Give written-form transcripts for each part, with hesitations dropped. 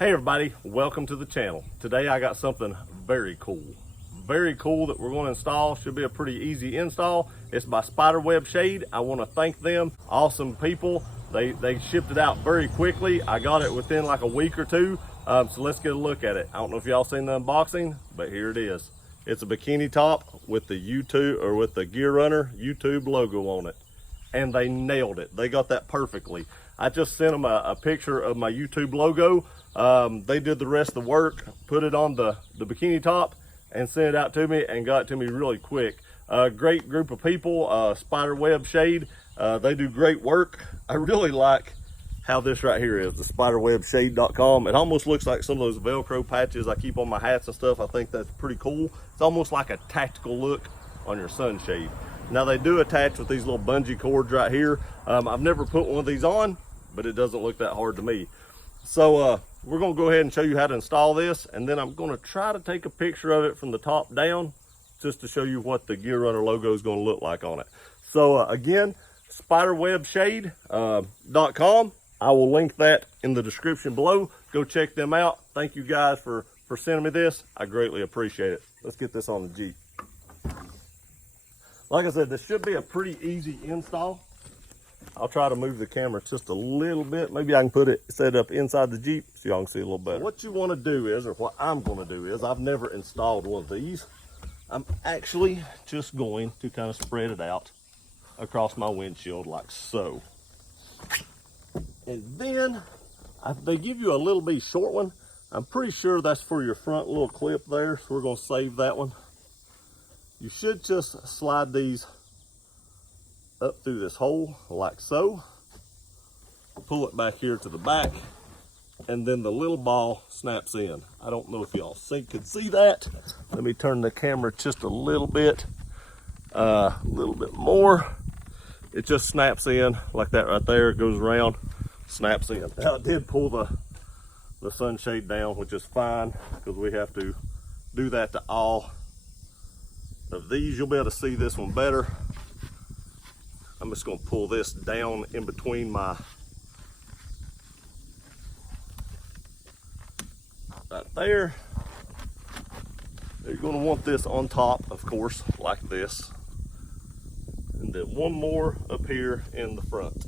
Hey everybody, welcome to the channel. Today I got something very cool that we're going to install. Should be a pretty easy install. It's by Spiderwebshade. I want to thank them. Awesome people. They shipped it out very quickly. I got it within like a week or two. So let's get a look at it. I don't know if y'all seen the unboxing, but here it is. It's a bikini top with the YouTube or with the Gear Runner YouTube logo on it, and they nailed it. They got that perfectly. I just sent them a picture of my YouTube logo. They did the rest of the work, put it on the bikini top and sent it out to me, and got it to me really quick. Great group of people, Spiderwebshade. They do great work. I really like how this right here is, the spiderwebshade.com. It almost looks like some of those Velcro patches I keep on my hats and stuff. I think that's pretty cool. It's almost like a tactical look on your sunshade. Now they do attach with these little bungee cords right here. I've never put one of these on, but it doesn't look that hard to me. So we're gonna go ahead and show you how to install this, and then I'm gonna try to take a picture of it from the top down just to show you what the Gear Runner logo is gonna look like on it. So again, spiderwebshade.com. I will link that in the description below. Go check them out. Thank you guys for sending me this. I greatly appreciate it. Let's get this on the Jeep. Like I said, this should be a pretty easy install. I'll try to move the camera just a little bit. Maybe I can put it set up inside the Jeep so y'all can see a little better. What you want to do is, or what I'm going to do is, I've never installed one of these. I'm actually just going to kind of spread it out across my windshield like so. And then they give you a little bitty short one. I'm pretty sure that's for your front little clip there, so we're going to save that one. You should just slide these up through this hole like so. Pull it back here to the back, and then the little ball snaps in. I don't know if y'all can see that. Let me turn the camera just a little bit more. It just snaps in like that right there. It goes around, snaps in. Now it did pull the sunshade down, which is fine because we have to do that to all of these. You'll be able to see this one better. I'm just going to pull this down in between my right there. You're going to want this on top, of course, like this, and then one more up here in the front.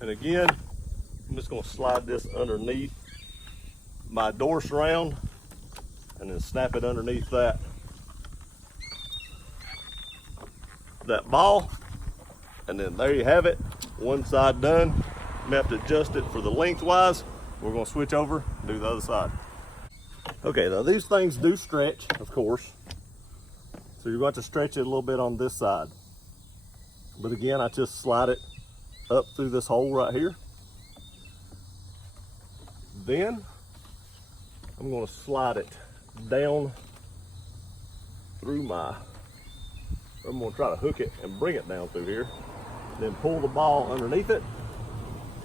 And again, I'm just going to slide this underneath my door surround and then snap it underneath that ball, and then there you have it. One side done. You have to adjust it for the lengthwise. We're going to switch over and do the other side. Okay, now these things do stretch, of course, so you're going to stretch it a little bit on this side. But again, I just slide it up through this hole right here. Then I'm going to slide it down through I'm going to try to hook it and bring it down through here. Then pull the ball underneath it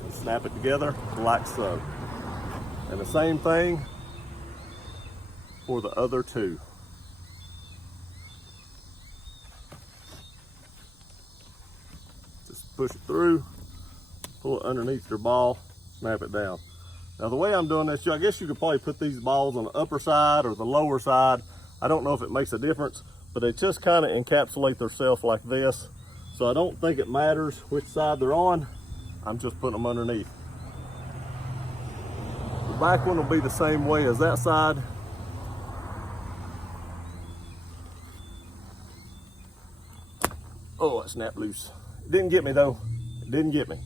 and snap it together like so. And the same thing for the other two. Just push it through, pull it underneath your ball, snap it down. Now the way I'm doing this, I guess you could probably put these balls on the upper side or the lower side. I don't know if it makes a difference, but they just kind of encapsulate themselves like this. So I don't think it matters which side they're on. I'm just putting them underneath. The back one will be the same way as that side. Oh, it snapped loose. It didn't get me though. It didn't get me.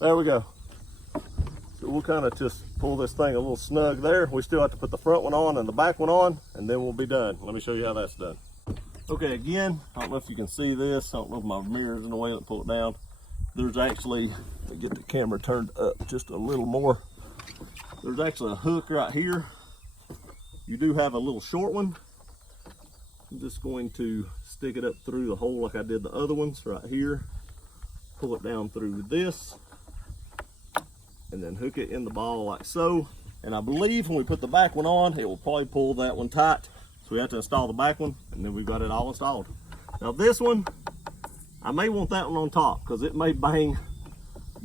There we go. So we'll kind of just pull this thing a little snug there. We still have to put the front one on and the back one on, and then we'll be done. Let me show you how that's done. Okay, again, I don't know if you can see this. I don't know if my mirror's in the way. Let me pull it down. There's actually, let me get the camera turned up just a little more. There's actually a hook right here. You do have a little short one. I'm just going to stick it up through the hole like I did the other ones right here. Pull it down through this, and then hook it in the ball like so. And I believe when we put the back one on, it will probably pull that one tight. So we have to install the back one, and then we've got it all installed. Now this one, I may want that one on top because it may bang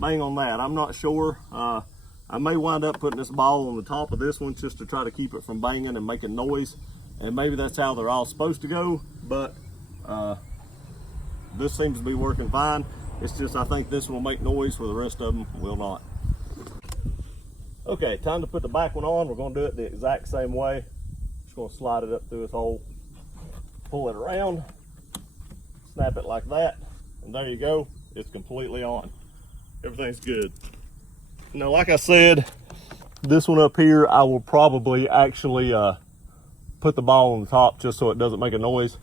bang on that. I'm not sure. I may wind up putting this ball on the top of this one just to try to keep it from banging and making noise. And maybe that's how they're all supposed to go, but this seems to be working fine. It's just I think this one will make noise where the rest of them will not. Okay, time to put the back one on. We're gonna do it the exact same way. Just gonna slide it up through this hole, pull it around, snap it like that, and there you go. It's completely on. Everything's good. Now, like I said, this one up here, I will probably actually put the ball on the top just so it doesn't make a noise.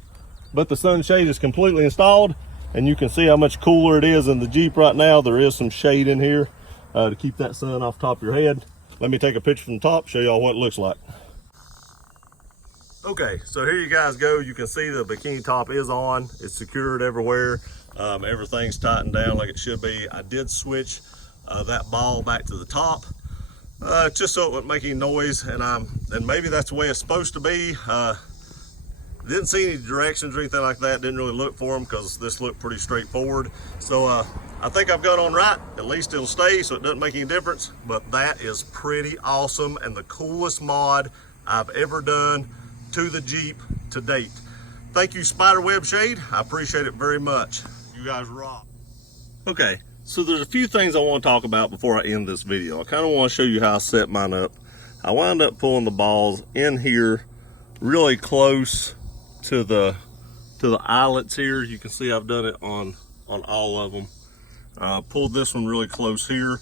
But the sunshade is completely installed, and you can see how much cooler it is in the Jeep right now. There is some shade in here to keep that sun off the top of your head. Let me take a picture from the top, show y'all what it looks like. Okay, so here you guys go. You can see the bikini top is on. It's secured everywhere. Everything's tightened down like it should be. I did switch that ball back to the top just so it wouldn't make any noise, and maybe that's the way it's supposed to be. Didn't see any directions or anything like that. Didn't really look for them because this looked pretty straightforward. So I think I've got on right. At least it'll stay, so it doesn't make any difference. But that is pretty awesome and the coolest mod I've ever done to the Jeep to date. Thank you, Spiderwebshade. I appreciate it very much. You guys rock. Okay, so there's a few things I want to talk about before I end this video. I kind of want to show you how I set mine up. I wound up pulling the balls in here really close to the eyelets here. You can see I've done it on all of them. Pulled this one really close here,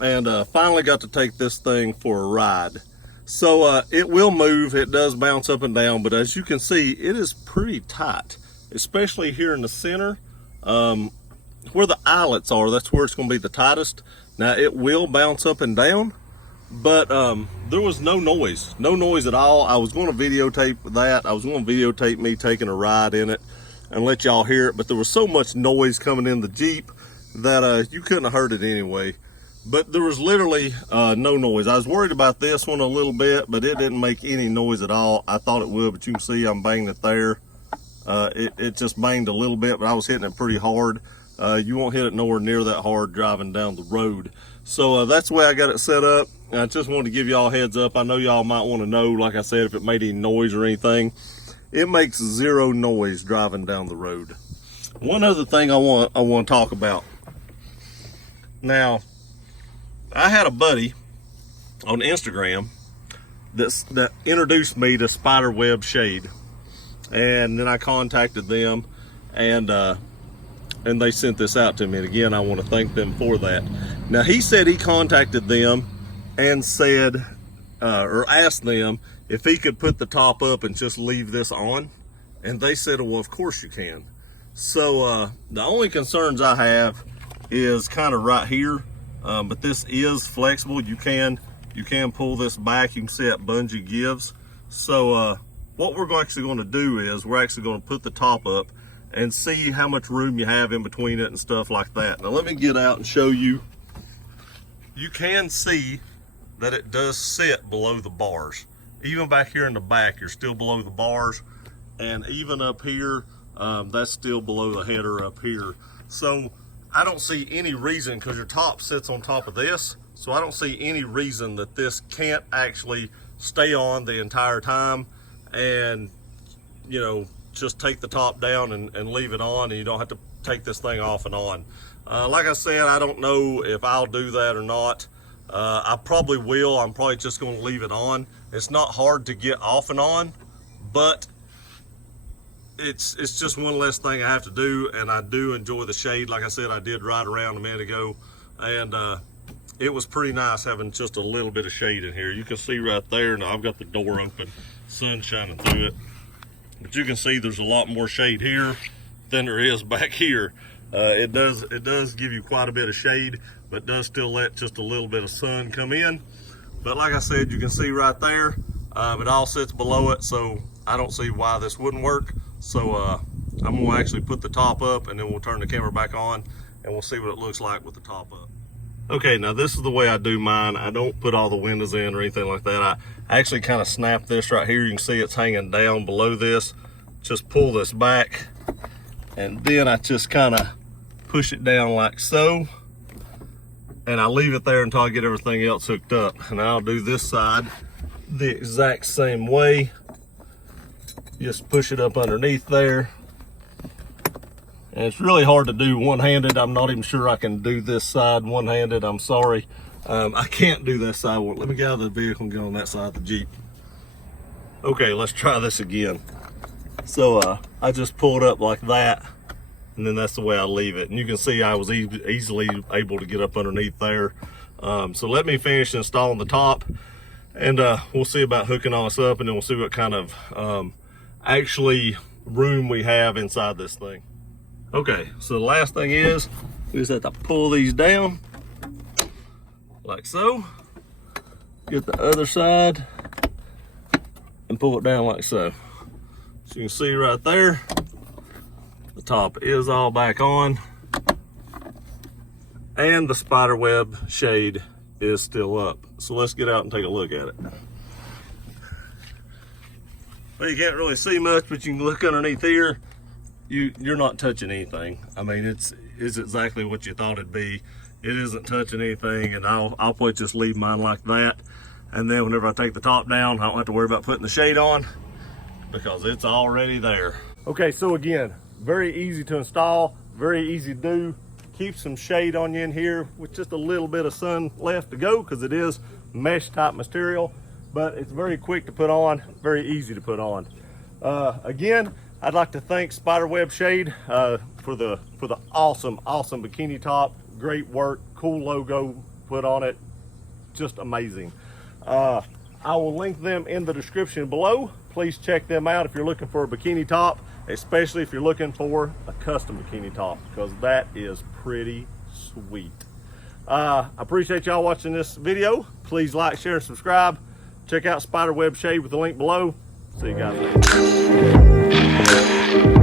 and finally got to take this thing for a ride. So it will move, it does bounce up and down, but as you can see, it is pretty tight, especially here in the center. Where the eyelets are, that's where it's going to be the tightest. Now it will bounce up and down, but there was no noise at all. I was going to videotape that. I was going to videotape me taking a ride in it and let y'all hear it, but there was so much noise coming in the Jeep that you couldn't have heard it anyway. But there was literally no noise. I was worried about this one a little bit, but it didn't make any noise at all. I thought it would, but you can see I'm banging it there. It just banged a little bit, but I was hitting it pretty hard. You won't hit it nowhere near that hard driving down the road. So that's the way I got it set up. I just wanted to give y'all a heads up. I know y'all might want to know, like I said, if it made any noise or anything. It makes zero noise driving down the road. One other thing I want to talk about. Now, I had a buddy on Instagram that introduced me to Spiderwebshade, and then I contacted them, and they sent this out to me. And again, I want to thank them for that. Now, he said he contacted them and said, or asked them if he could put the top up and just leave this on, and they said, well, of course you can. So the only concerns I have is kind of right here. But this is flexible. You can pull this back. You can see that bungee gives. So what we're actually going to do is we're actually going to put the top up and see how much room you have in between it and stuff like that. Now let me get out and show you. You can see that it does sit below the bars. Even back here in the back, you're still below the bars, and even up here, that's still below the header up here. So I don't see any reason, because your top sits on top of this, so I don't see any reason that this can't actually stay on the entire time and, you know, just take the top down and leave it on, and you don't have to take this thing off and on. Like I said, I don't know if I'll do that or not. I probably will. I'm probably just going to leave it on. It's not hard to get off and on, but it's just one less thing I have to do, and I do enjoy the shade. Like I said, I did ride around a minute ago, and it was pretty nice having just a little bit of shade in here. You can see right there, now I've got the door open, sun shining through it, but you can see there's a lot more shade here than there is back here. It does give you quite a bit of shade, but does still let just a little bit of sun come in. But like I said, you can see right there, it all sits below it, so I don't see why this wouldn't work. So I'm going to actually put the top up, and then we'll turn the camera back on, and we'll see what it looks like with the top up. Okay, now this is the way I do mine. I don't put all the windows in or anything like that. I actually kind of snap this right here. You can see it's hanging down below this. Just pull this back, and then I just kind of push it down like so, and I leave it there until I get everything else hooked up. And I'll do this side the exact same way. Just push it up underneath there. And it's really hard to do one-handed. I'm not even sure I can do this side one-handed. I'm sorry. I can't do this side. Well, let me get out of the vehicle and get on that side of the Jeep. Okay, let's try this again. So I just pull it up like that, and then that's the way I leave it. And you can see I was easily able to get up underneath there. So let me finish installing the top, and we'll see about hooking all this up, and then we'll see what kind of actually room we have inside this thing. Okay, so the last thing is we just have to pull these down like so. Get the other side and pull it down like so. So you can see right there, the top is all back on, and the spiderweb shade is still up. So let's get out and take a look at it. Well, you can't really see much, but you can look underneath here. You're not touching anything. I mean, it's exactly what you thought it'd be. It isn't touching anything, and I'll probably just leave mine like that. And then whenever I take the top down, I don't have to worry about putting the shade on because it's already there. Okay, so again, very easy to install, very easy to do. Keep some shade on you in here with just a little bit of sun left to go because it is mesh type material, but it's very quick to put on, very easy to put on. Again, I'd like to thank Spiderwebshade for the awesome bikini top. Great work, cool logo put on it, just amazing. I will link them in the description below. Please check them out if you're looking for a bikini top, especially if you're looking for a custom bikini top, because that is pretty sweet. I appreciate y'all watching this video. Please like, share, and subscribe. Check out Spiderwebshade with the link below. See you guys later.